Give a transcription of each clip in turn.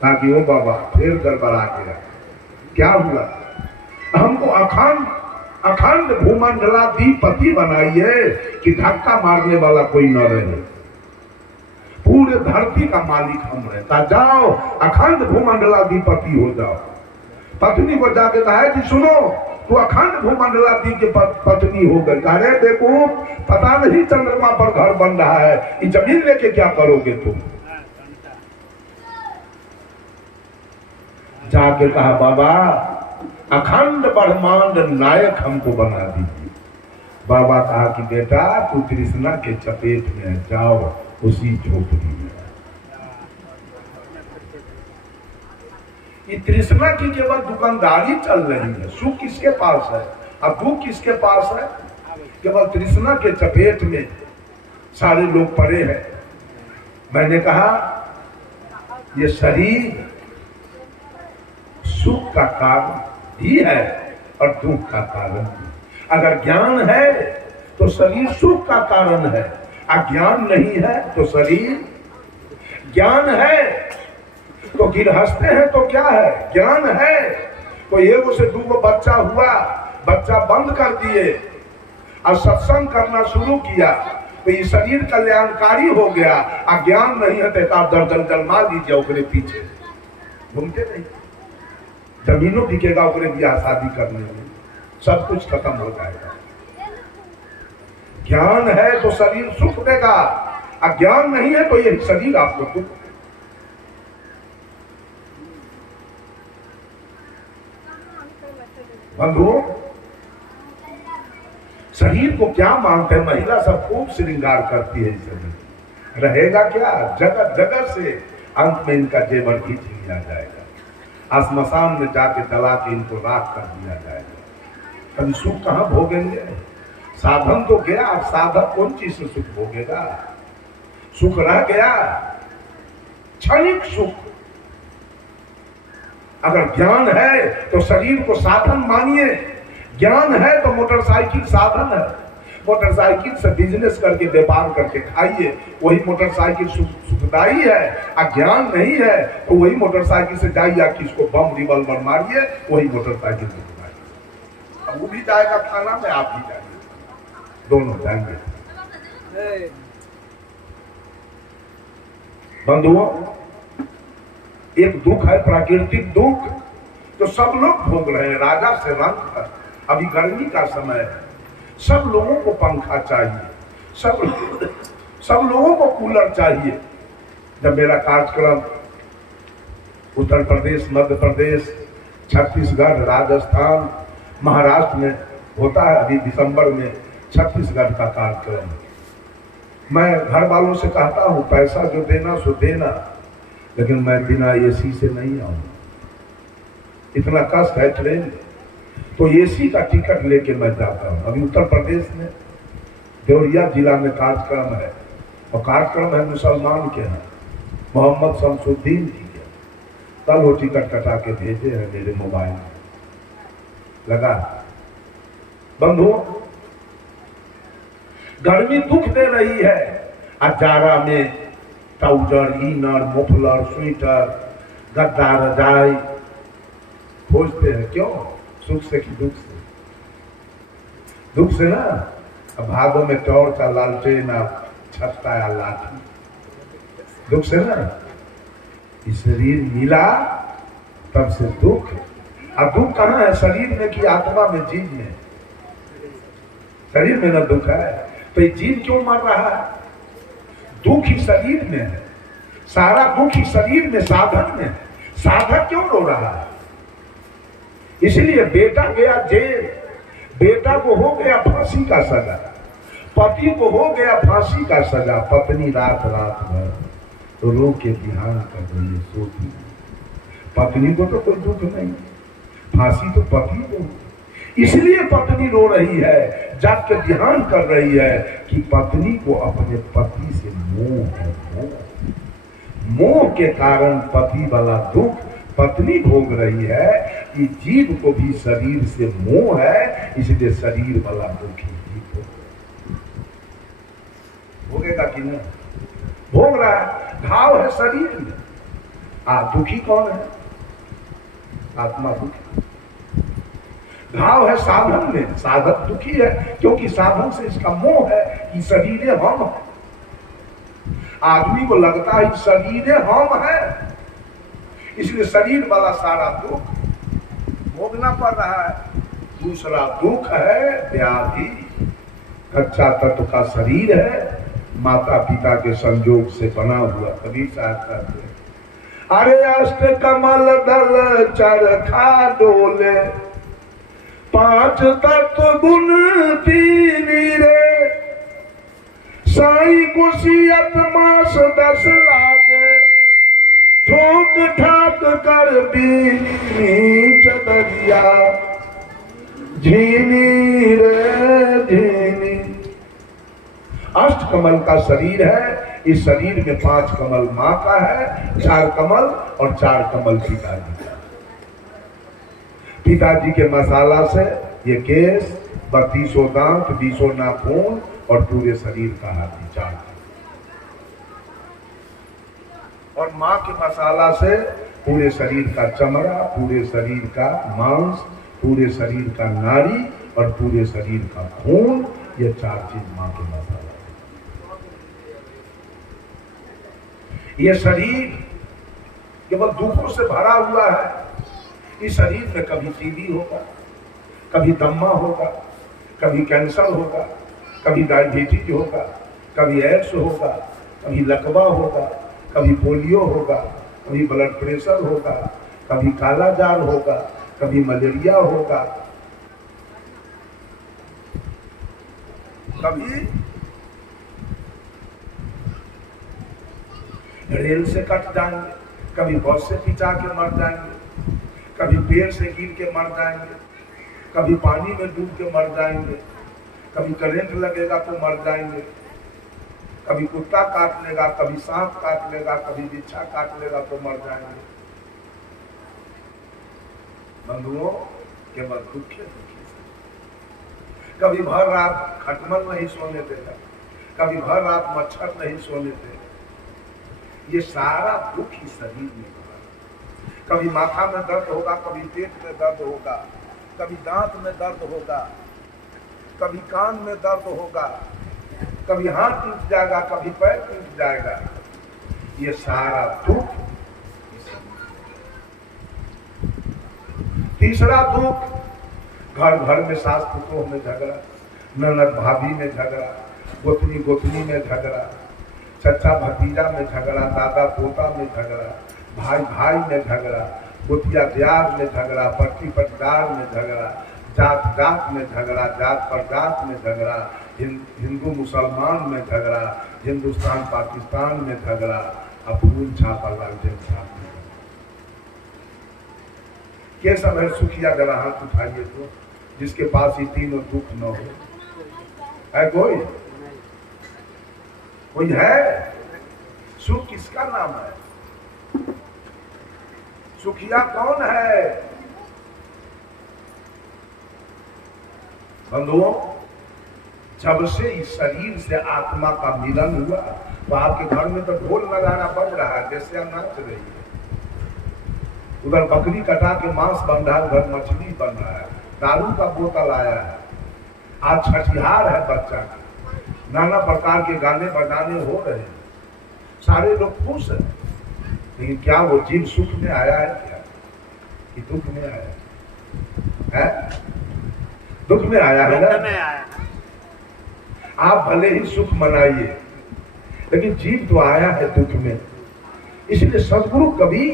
ताकि वो बाबा फिर गड़बड़ा गया। क्या हुआ? हमको अखंड भूमंडलाधिपति बनाइए कि धक्का मारने वाला कोई न रहे, पूरे धरती का मालिक हम रहता। जाओ अखंड भूमंडलाधिपति हो जाओ। पत्नी को जाके कहा कि सुनो, तू अखंड भूमंडलाधिपति की पत्नी हो गई। अरे देखो, पता नहीं चंद्रमा पर घर बन रहा है, ये जमीन लेके क्या करोगे तुम? जाके कहा बाबा अखंड ब्रह्मांड नायक हमको बना दीजिए। बाबा कहा कि बेटा तू तृष्णा के चपेट में है, जाओ उसी झोपड़ी में। ये तृष्णा की केवल दुकानदारी चल रही है, सुख किसके पास है अब दुख किसके पास है? केवल तृष्णा के चपेट में सारे लोग पड़े हैं। मैंने कहा ये शरीर सुख का कारण ही है और दुख का कारण। अगर ज्ञान है तो शरीर सुख का कारण है, अज्ञान नहीं है तो शरीर। ज्ञान है तो गिरहस्ते हैं तो क्या है? ज्ञान है तो एगो से दूगो बच्चा हुआ, बच्चा बंद कर दिए और सत्संग करना शुरू किया तो ये शरीर कल्याणकारी हो गया। अज्ञान नहीं है तो आप दर्जन जन्मा लीजिए ओकरे पीछे घूमते नहीं। जमीनों बिकेगा ओकरे ब्याह शादी करने में, सब कुछ खत्म हो जाएगा। ज्ञान है तो शरीर सुख देगा, अज्ञान नहीं है तो ये शरीर आपको दुख। बंधुओं, शरीर को क्या मानते हैं? महिला सब खूब श्रृंगार करती है। शरीर रहेगा क्या? जगत जगत से अंत में इनका जेवर खींच लिया जाएगा, आसमशान में जाके जला के इनको राख कर दिया जाएगा। कभी सुख कहाँ भोगेंगे? साधन तो गया, अब साधक कौन चीज से सुख भोगेगा? सुख रह गया क्षणिक सुख। अगर ज्ञान है तो शरीर को साधन मानिए। ज्ञान है तो मोटरसाइकिल साधन है, मोटरसाइकिल से बिजनेस करके व्यापार करके खाइए, वही मोटरसाइकिल सुखदायी है। अज्ञान नहीं है तो वही मोटरसाइकिल से जाइए, किसको बम रिवॉल्वर मारिए, वही मोटरसाइकिल सुखदायी। अब वो भी जाएगा खाना में, आप भी जाइए, दोनों जाएंगे। बंधुओं, एक दुख है प्राकृतिक दुख तो सब लोग भोग रहे हैं, राजा से रंग है। अभी गर्मी का समय है, सब लोगों को पंखा चाहिए, सब लोगों को कूलर चाहिए। जब मेरा कार्यक्रम उत्तर प्रदेश, मध्य प्रदेश, छत्तीसगढ़, राजस्थान, महाराष्ट्र में होता है, अभी दिसंबर में छत्तीसगढ़ का कार्यक्रम, मैं घर वालों से कहता हूँ पैसा जो देना सो देना, लेकिन मैं बिना एसी से नहीं आऊँ, इतना कष्ट है ट्रेन। तो एसी का टिकट लेके मैं जाता हूँ। अभी उत्तर प्रदेश में देवरिया जिला में कार्यक्रम है, और कार्यक्रम है मुसलमान के हैं, मोहम्मद शमसुद्दीन जी के। कल वो टिकट कटा के भेजे हैं मेरे मोबाइल में, लगा। बंधुओं, गर्मी दुख दे रही है, जाड़ा में ट्राउजर, इनर, मुफलर, स्वेटर, गद्दा, रजाई खोजते हैं। क्यों? सुख से कि दुख से? दुख से ना। अब भागों में टॉर्च, लालटेन, छत्ता या लाठी, दुख से ना। शरीर मिला तब से दुख। अब दुख कहाँ है? शरीर में कि आत्मा में, जीव में? शरीर में ना दुख है, तो ये जीव क्यों मर रहा है? दुख ही शरीर में है, सारा दुख ही शरीर में, साधन में। साधक क्यों रो रहा है? इसलिए बेटा गया जेल, बेटा को हो गया फांसी का सजा, पति को हो गया फांसी का सजा, पत्नी रात रात भर रो के ध्यान कर रही है, सोती। पत्नी को तो कोई दुख नहीं, फांसी तो पति को। इसलिए पत्नी रो रही है, जाग के ध्यान कर रही है कि पत्नी को अपने पति से मोह है। मोह के कारण पति वाला दुख पत्नी भोग रही है, कि जीव को भी शरीर से मोह है, इसलिए शरीर वाला दुख ही जीव भोगेगा कि नहीं? भोग रहा है। घाव है शरीर में, दुखी कौन है? आत्मा दुखी। घाव है साधन में, साधक दुखी है क्योंकि साधन से इसका मोह है कि शरीर हम है। आदमी को लगता है शरीर हम है, इसलिए शरीर वाला सारा दुख भोगना पड़ रहा है। दूसरा दुख है व्याधि। कच्चा तत्व का शरीर है, माता पिता के संयोग से बना हुआ। कभी चाहता है अरे अष्ट कमल दल चरखा डोले, पांच तत्व गुण तीन रे, साई कुशियत मास 10 लागे, ठोक ठाक कर बीनी चदरिया, झीनी रे झीनी। अष्ट कमल का शरीर है। इस शरीर में 5 कमल माँ का है, 4 कमल और 4 कमल पिताजी का। पिताजी के मसाला से ये केस, 32 दांत, 20 नाखून और पूरे शरीर का हाथी 4। और माँ के मसाला से पूरे शरीर का चमड़ा, पूरे शरीर का मांस, पूरे शरीर का नाड़ी और पूरे शरीर का खून। ये 4 चीज माँ के मसाला। ये शरीर केवल दुखों से भरा हुआ है। इस शरीर में कभी टीबी होगा, कभी दम्मा होगा, कभी कैंसर होगा, कभी डायबिटीज होगा, कभी एड्स होगा, कभी लकवा होगा, कभी पोलियो होगा, कभी ब्लड प्रेशर होगा, कभी काला जार होगा, कभी मलेरिया होगा, कभी रेल से कट जाएंगे, कभी बस से पिटा के मर जाएंगे, कभी पेड़ से गिर के मर जाएंगे, कभी पानी में डूब के मर जाएंगे, कभी करंट लगेगा तो मर जाएंगे, कभी कुत्ता काट लेगा, कभी सांप काट लेगा, कभी बिच्छा काट लेगा तो मर जाएंगे। बंधुओं, केवल दुखे दुखी से। कभी भर रात खटमल नहीं सोने देगा, कभी भर रात मच्छर नहीं सोने देगा। ये सारा दुख ही शरीर में होगा। कभी माथा में दर्द होगा, कभी पेट में दर्द होगा, कभी दांत में दर्द होगा, कभी कान में दर्द होगा, कभी हाथ टूट जाएगा, कभी पैर टूट जाएगा। ये सारा दुख। तीसरा दुख, घर घर में सास पुतोह में झगड़ा, ननद भाभी में झगड़ा, गोतनी गोतनी में झगड़ा, चचा भतीजा में झगड़ा, दादा पोता में झगड़ा, भाई भाई में झगड़ा, गोतिया दियार में झगड़ा, पट्टी पटदार में झगड़ा, जात जात में झगड़ा, जात पर जात में झगड़ा, हिंदू मुसलमान में झगड़ा, हिंदुस्तान पाकिस्तान में झगड़ा, अफूल छापा लालटेन छाप में। के सब है सुखिया? जरा हाथ उठाइए तो, जिसके पास ही तीनों दुख न हो। है कोई? कोई है? सुख किसका नाम है? सुखिया कौन है? बंधुओं, जब से इस शरीर से आत्मा का मिलन हुआ तो आपके घर में तो ढोल नगाड़ा बज रहा है, जैसे नाच रही है। उधर बकरी कटा के मांस बन रहा है, उधर मछली बन रहा है, दारू का बोतल आया है, आज छठिहार है बच्चा का, नाना प्रकार के गाने बजाने हो रहे हैं, सारे लोग खुश हैं। लेकिन क्या वो जीव सुख में आया है क्या, कि दुख में आया है? दुख में आया है ना। आप भले ही सुख मनाइए, लेकिन जीव तो आया है दुख में। इसलिए सदगुरु कभी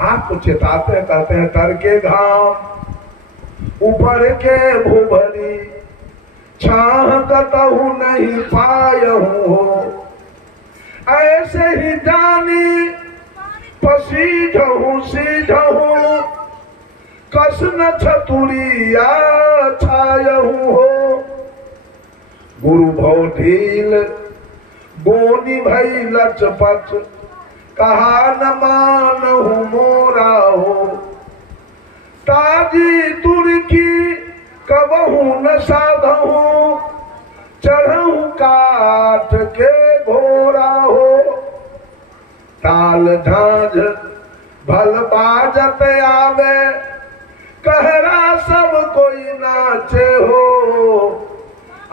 आपको चेताते हैं, कहते हैं तर के घाम ऊपर के भूभरी, छाह कतहु नहीं पायहु हो, ऐसे ही जानी पसीजहु सीझहु, कस न छतुरिया छायहु हो। गुरु भव ढील गोनी भई लचपच, कहा न मानहु मोरा हो, ताजी तुर्की कबहू न साधहू, चढ़हू काठ के घोड़ा हो। ताज झाल झांझ भल बाजत आवे, कहरा सब कोई नाचे हो,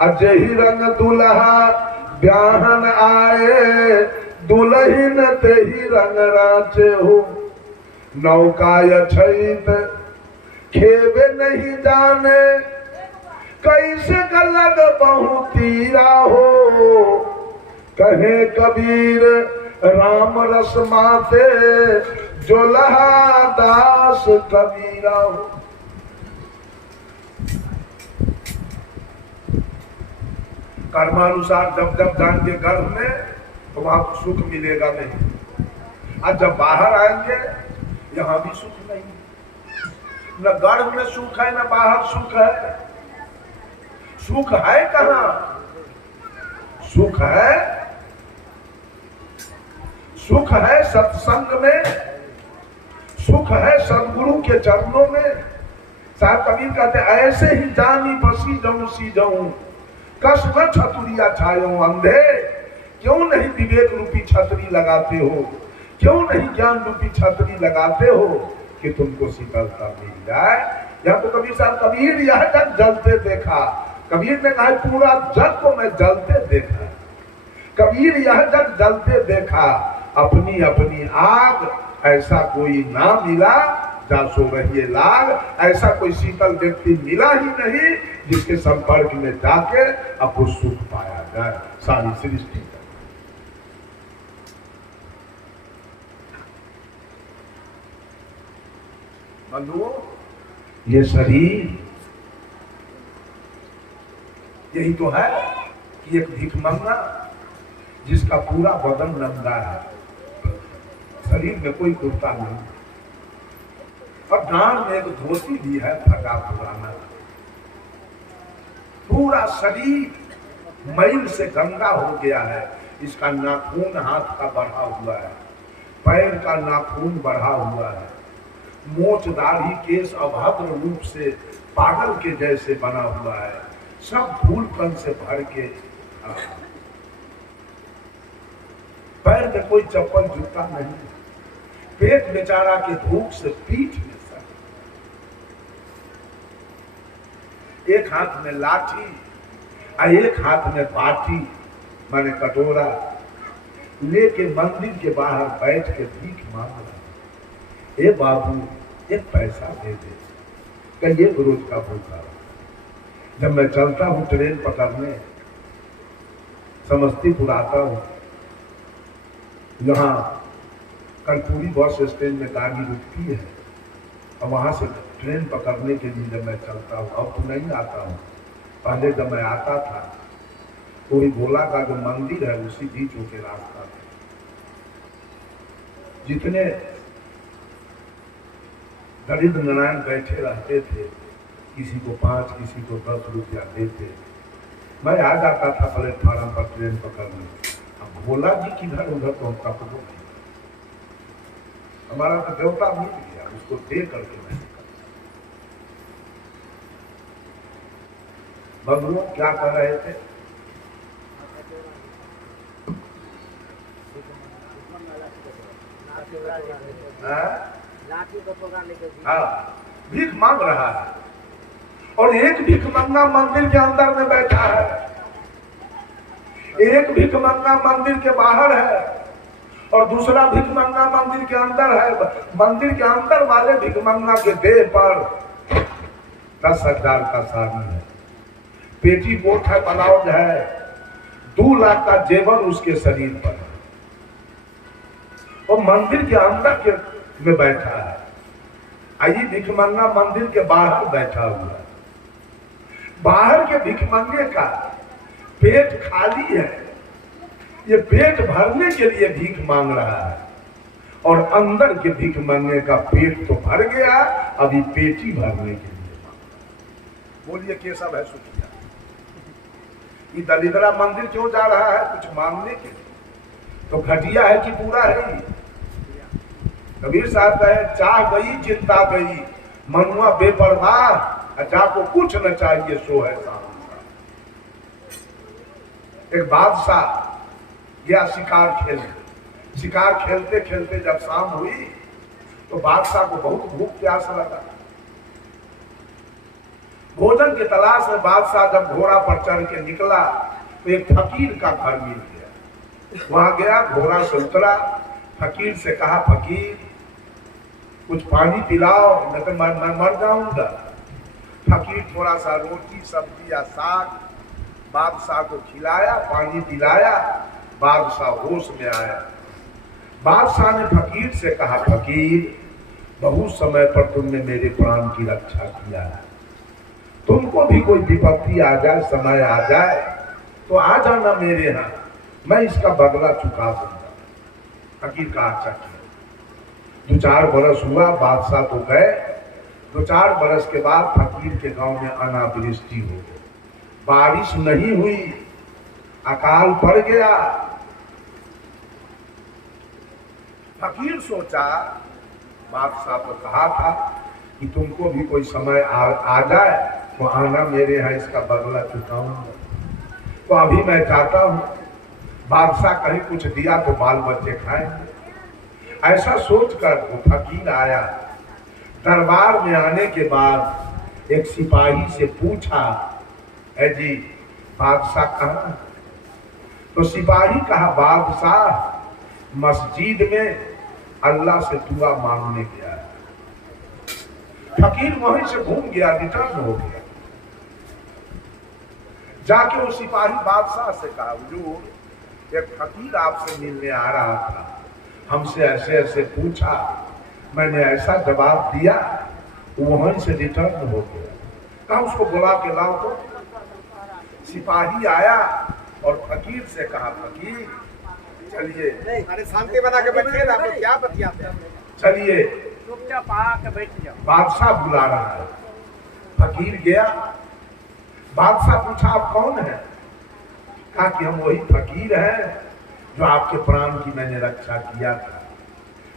अजही रंग दुल्हा ब्याहन आए, दुल्हन ते ही रंग राचे हो। नौका छैत खेबे नहीं जाने, कैसे गलग बहु तीरा हो, कहे कबीर राम रस माते, जोलहा दास कबीरा हो। कर्मानुसार जब जब जाएंगे गर्भ में तो वहां सुख मिलेगा नहीं, और जब बाहर आएंगे यहां भी सुख नहीं। न गर्भ में सुख है न बाहर सुख है। सुख है कहां? सुख है सत्संग में, सुख है सदगुरु के चरणों में। साहब कबीर कहते ऐसे ही जानी बसी जाऊं सी जाऊं, कस न छतुरिया छायो अंधे, क्यों नहीं विवेक रूपी छतरी लगाते हो, क्यों नहीं ज्ञान रूपी छतरी लगाते हो कि तुमको शीतलता मिल जाए। यहाँ तो कबीर साहब, कबीर यह जग जलते देखा, कबीर ने कहा पूरा जग को मैं जलते देखा, कबीर यह जग जलते देखा, अपनी अपनी आग ऐसा कोई ना मिला, जा सो रही लाग, ऐसा कोई शीतल व्यक्ति मिला ही नहीं जिसके संपर्क में जाके आपको सुख पाया जाए सारी सृष्टि का। बंधुओं, ये शरीर यही तो है कि एक भिखमंगा जिसका पूरा बदन नंगा है, शरीर में कोई कुर्ता नहीं, और डांड में एक धोती भी है फटा पुराना, पूरा शरीर मैल से गंदा हो गया है। इसका नाखून हाथ का बढ़ा हुआ है, पैर का नाखून बढ़ा हुआ है, मोच दाढ़ी केस अभद्र रूप से पागल के जैसे बना हुआ है, सब धूलकण से भर के, पैर में कोई चप्पल जूता नहीं, पेट बेचारा के भूख से पीठ में सर, एक हाथ में लाठी और एक हाथ में बाटी माने कटोरा लेके मंदिर के बाहर बैठ के भीख मांग रहा। ए बाबू एक पैसा दे दे, कहिए रोज का भूखा। जब मैं चलता हूँ ट्रेन पकड़ने समस्तीपुर आता हूँ, यहाँ कर्पूरी बस स्टैंड में गाड़ी रुकती है और वहां से ट्रेन पकड़ने के लिए जब मैं चलता हूँ, अब तो नहीं आता हूँ, पहले जब मैं आता था कोई भोला का जो मंदिर है उसी बीच होके रास्ता था। जितने दरिद्र नारायण बैठे रहते थे, किसी को 5 किसी को 10 रुपया देते, मैं आ जाता था प्लेटफार्म पर ट्रेन पकड़ने। अब भोला जी किधर उधर तो हम पकड़ो, हमारा तो देवता मिल गया, उसको दे करके मैं। बंधुओं क्या कर रहे थे? हाँ, भीख मांग रहा है, और एक भिखमंगा मंदिर के अंदर में बैठा है, एक भिखमंगा मंदिर के बाहर है और दूसरा भिखमंगा मंदिर के अंदर है। मंदिर के अंदर वाले भिखमंगा के देह पर 10,000 का साड़ी है, पेटी कोट है, ब्लाउज है, 2 लाख का जेवर उसके शरीर पर है, और मंदिर के अंदर के में बैठा है। आइए भिखमंगा मंदिर के बाहर बैठा हुआ है। बाहर के भिखमंगे का पेट खाली है, ये पेट भरने के लिए भीख मांग रहा है, और अंदर के भिखमंगे का पेट तो भर गया, अभी पेटी भरने के लिए मांग। बोलिए केशव है सुखिया, ये दलिद्रा मंदिर क्यों जा रहा है? कुछ मांगने के लिए। तो घटिया है कि पूरा है? कबीर साहब कहे चाह गई चिंता गई, मनुआ बेपरवाह, जाको कुछ न चाहिए सो है साहब। एक बादशाह गया शिकार खेलने, शिकार खेलते खेलते जब शाम हुई तो बादशाह को बहुत भूख प्यास लगा। भोजन की तलाश में बादशाह जब घोड़ा पर चढ़ के निकला तो एक फकीर का घर मिल गया। वहां गया, घोड़ा से उतरा, फकीर से कहा, फकीर कुछ पानी पिलाओ, नहीं तो मैं मर जाऊंगा। फकीर थोड़ा सा रोटी सब्जी या साग बादशाह को खिलाया, पानी पिलाया, बादशाह होश में आया। बादशाह ने फकीर से कहा, फकीर बहुत समय पर तुमने मेरे प्राण की रक्षा किया है, तुमको भी कोई विपत्ति आ जाए, समय आ जाए तो आ जाना मेरे यहाँ, मैं इसका बदला चुका दूंगा। फकीर का अच्छा किया। 2-4 बरस हुआ, बादशाह तो गए। 2-4 बरस के बाद फकीर के गांव में अनावृष्टि हो गई, बारिश नहीं हुई, अकाल पड़ गया। फकीर सोचा, बादशाह तो कहा था कि तुमको भी कोई समय आ जाए तो आना मेरे यहाँ, इसका बदला चुकाऊंगा। तो अभी मैं चाहता हूं, बादशाह कहीं कुछ दिया तो बाल बच्चे खाएंगे। ऐसा सोचकर वो फकीर आया। दरबार में आने के बाद एक सिपाही से पूछा, है जी बादशाह कहाँ? तो सिपाही कहा, बादशाह मस्जिद में अल्लाह से दुआ मांगने गया। फकीर वहीं से घूम गया, रिटर्न हो गया। जाके वो सिपाही बादशाह से कहा, हुजूर एक फकीर आपसे मिलने आ रहा था, हमसे ऐसे ऐसे पूछा, मैंने ऐसा जवाब दिया, वो वहीं से रिटर्न हो गया। कहा उसको बुला के लाओ। तो सिपाही आया और फकीर से कहा, फकीर चलिए, अरे शांति बना के बैठिए ना, आप क्या बतियाते हैं? चलिए चुपचाप आके बैठ जाओ। बादशाह बुला रहा है। फकीर गया, बादशाह पूछा आप कौन है? कहा कि हम वही फकीर हैं जो आपके प्राण की मैंने रक्षा किया था।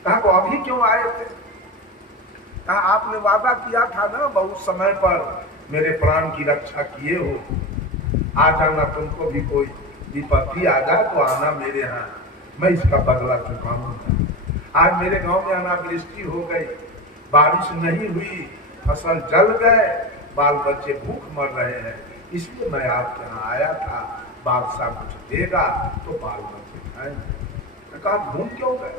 कहा तो अभी क्यों आए थे? कहा आपने वादा किया था ना बहुत समय पर मेरे प्राण की रक्षा किए हो, आ जाना, तुमको भी कोई विपत्ति आ जाए तो आना मेरे यहाँ, मैं इसका बदला चुकाऊंगा। आज मेरे गांव में अनावृष्टि हो गई, बारिश नहीं हुई, फसल जल गए, बाल बच्चे भूख मर रहे हैं, इसलिए मैं आपके यहाँ आया था, बादशाह कुछ देगा तो बाल बच्चे खाएंगे। कहा घूम क्यों गए?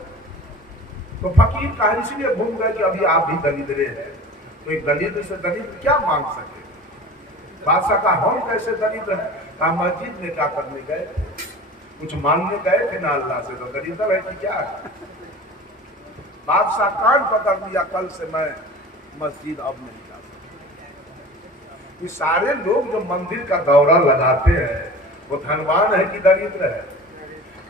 तो फकीर कहा इसलिए घूम गए कि अभी आप भी दरिद्रे हैं, तो एक दरिद्र से दरिद्र क्या मांग सके? बादशाह का हम कैसे दरिद्र है? कहा मस्जिद में क्या करने गए थे? कुछ मांगने गए थे ना अल्लाह से, तो दरिद्र है कि क्या? बादशाह कान पकड़ लिया, कल से मैं मस्जिद अब नहीं जा सकता। ये सारे लोग जो मंदिर का दौरा लगाते हैं वो धनवान है कि दरिद्र है?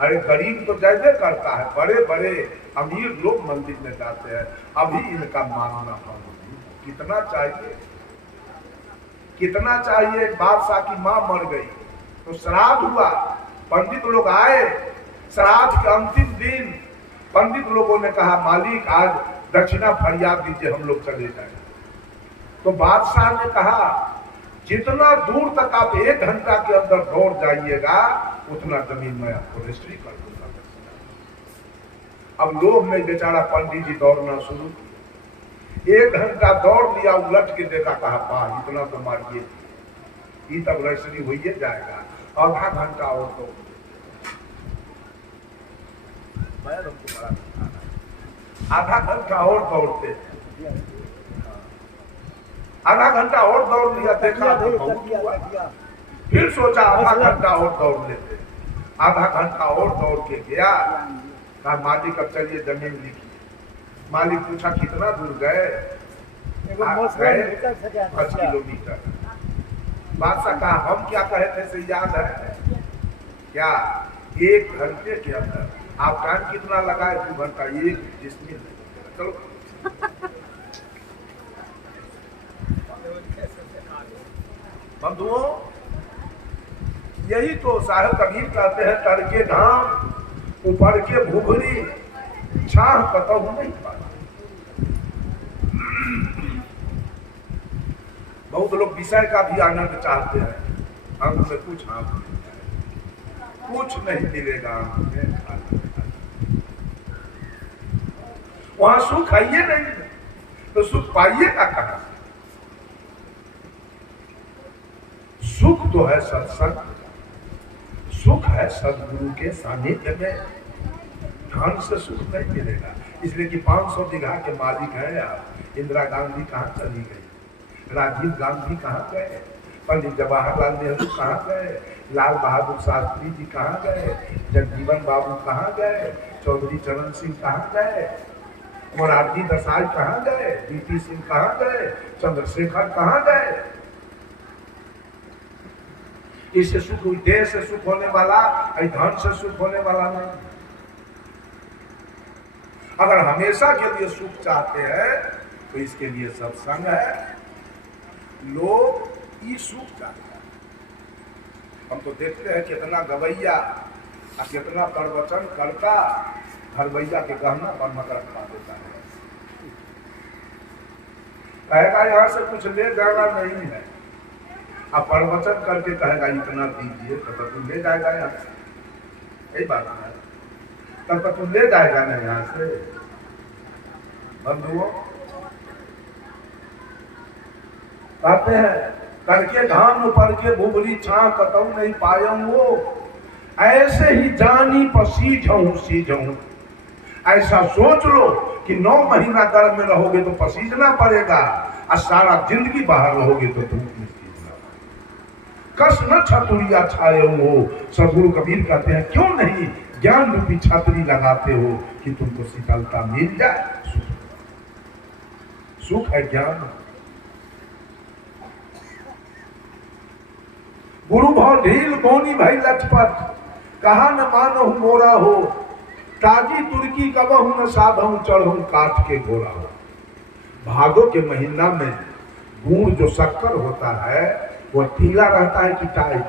अरे गरीब तो जैसे करता है, बड़े बड़े अमीर लोग मंदिर में जाते हैं, अभी इनका मानना हम कितना चाहिए, कितना चाहिए। बादशाह की मां मर गई तो श्राद्ध हुआ, पंडित लोग आए, श्राद्ध के अंतिम दिन पंडित लोगों ने कहा मालिक आज दक्षिणा फरियाद दीजिए, हम लोग चले जाए। तो बादशाह ने कहा जितना दूर तक आप 1 घंटा के अंदर दौड़ जाइएगा उतना जमीन मैं आपको रजिस्ट्री कर दूंगा। अब लोग में बेचारा पंडित जी दौड़ना शुरू, 1 घंटा दौड़ लिया, उलट के देखा, कहा पा इतना तो मारिए, ये तब रजिस्ट्री हो ही जाएगा, आधा घंटा और तो आधा घंटा और दौड़ते, आधा घंटा और दौड़ लिया, देखा तो बहुत हुआ। फिर सोचा आधा घंटा और दौड़ लेते, आधा घंटा और दौड़ के गया, कहा मालिक अब चलिए जमीन लिखिए। मालिक पूछा कितना दूर गए? 5 किलोमीटर। बादशाह कहा हम क्या कहे थे से याद है क्या? 1 घंटे के अंदर। आप टाइम कितना लगाए? 2 घंटा। 1 जिसमें चलो बंधुओं, यही तो साहब कबीर कहते हैं, तड़के घाम ऊपर के भूखरी छाह कतहु नहीं पाता। बहुत लोग विषय का भी आनंद चाहते हैं, अंत में कुछ नहीं मिलेगा। वहां सुख है ही नहीं, तो सुख पाइएगा कहां? सुख तो है सत्संग, सुख है सदगुरु के सानिध्य में। धन से सुख नहीं मिलेगा। इसलिए कि 500 बीघा के मालिक हैं आप। इंदिरा गांधी कहाँ चली गई? राजीव गांधी कहाँ गए? पंडित जवाहरलाल नेहरू कहाँ गए? लाल बहादुर शास्त्री जी कहाँ गए? जगजीवन बाबू कहाँ गए? चौधरी चरण सिंह कहाँ गए? मोरारजी देसाई कहाँ गए? वीपी सिंह कहाँ गए? चंद्रशेखर कहाँ गए? इससे सुख, देश से सुख होने वाला, धन से सुख होने वाला नहीं। अगर हमेशा के लिए सुख चाहते हैं तो इसके लिए सत्संग है। लोग ये सुख चाहते हैं। हम तो देखते हैं कितना गवैया और कितना प्रवचन करता हरवैया के गहना पर मकर खा देता है। कहेगा यहाँ से कुछ ले जाना नहीं है, अब प्रवचन करके कहेगा इतना दीजिए, तब तू ले जाएगा यहाँ से। यही बात है, तब तक तू ले जाएगा ना यहाँ से। बंधुओं कहते हैं करके घाम पर के भुबरी छा कतऊ नहीं पायऊ वो, ऐसे ही जानी पर सीझऊं। ऐसा सोच लो कि 9 महीना गर्भ में रहोगे तो पसीजना पड़ेगा, और सारा जिंदगी बाहर रहोगे तो धूप में सीझना। कस न छतुरिया छाए हो। सदगुरु कबीर कहते हैं क्यों नहीं ज्ञान रूपी छतरी लगाते हो कि तुमको शीतलता मिल जाए। सुख है ज्ञान। गुरु भाव ढील बोनी भाई लचपत, कहा न मानो मोरा हो। ताजी तुर्की कबहू न साधऊ चढ़ू काठ के घोड़ा हो। भादों के महीना में गुड़ जो शक्कर होता है वो ढीला रहता है कि टाइट?